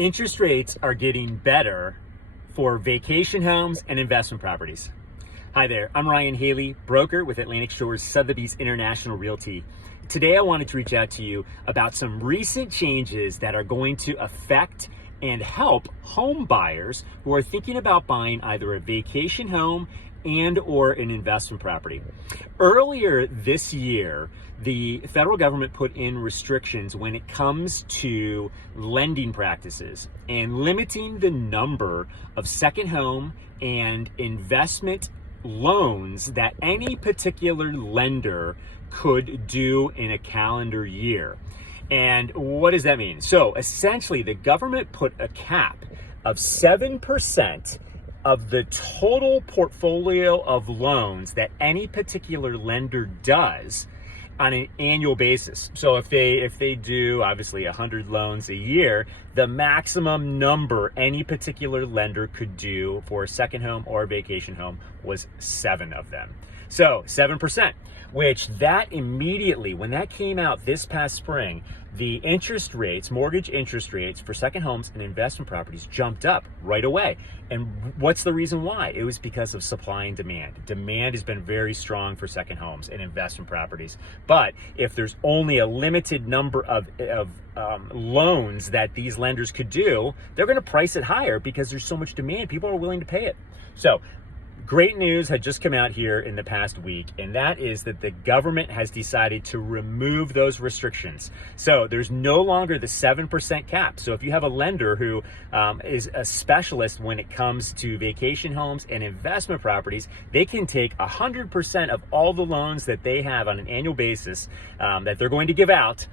interest rates are getting better for vacation homes and investment properties. Hi there, I'm Ryan Haley, broker with Atlantic Shores Sotheby's International Realty. Today I wanted to reach out to you about some recent changes that are going to affect and help home buyers who are thinking about buying either a vacation home and or an investment property. Earlier this year, the federal government put in restrictions when it comes to lending practices and limiting the number of second home and investment loans that any particular lender could do in a calendar year. And what does that mean? So essentially, the government put a cap of 7% of the total portfolio of loans that any particular lender does on an annual basis. So if they do obviously 100 loans a year, the maximum number any particular lender could do for a second home or a vacation home was 7 of them. So 7%, which that immediately, when that came out this past spring, the interest rates, mortgage interest rates for second homes and investment properties jumped up right away. And what's the reason why? It was because of supply and demand. Demand has been very strong for second homes and investment properties. But if there's only a limited number of loans that these lenders could do, they're going to price it higher because there's so much demand. People are willing to pay it. So great news had just come out here in the past week, and that is that the government has decided to remove those restrictions. So there's no longer the 7% cap. So if you have a lender who is a specialist when it comes to vacation homes and investment properties, they can take 100% of all the loans that they have on an annual basis that they're going to give out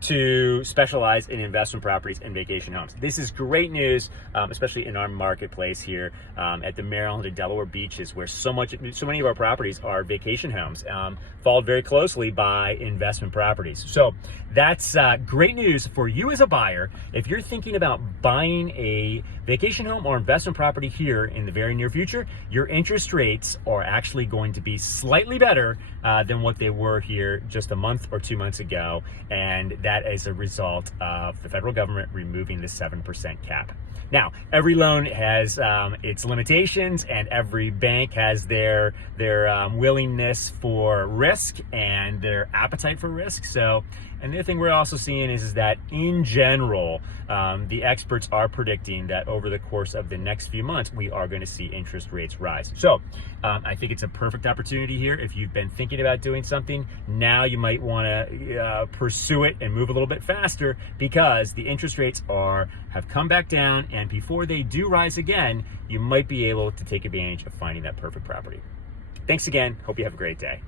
to specialize in investment properties and vacation homes. This is great news, especially in our marketplace here at the Maryland and Delaware beaches, where so many of our properties are vacation homes, followed very closely by investment properties. So that's great news for you as a buyer. If you're thinking about buying a vacation home or investment property here in the very near future, your interest rates are actually going to be slightly better than what they were here just a month or 2 months ago, and that is a result of the federal government removing the 7% cap. Now, every loan has its limitations, and every bank has their willingness for risk and their appetite for risk. So, and the other thing we're also seeing is that in general, the experts are predicting that over the course of the next few months, we are going to see interest rates rise. So I think it's a perfect opportunity here. If you've been thinking about doing something, now you might want to pursue it and move a little bit faster, because the interest rates have come back down, and before they do rise again, you might be able to take advantage of finding that perfect property. Thanks again. Hope you have a great day.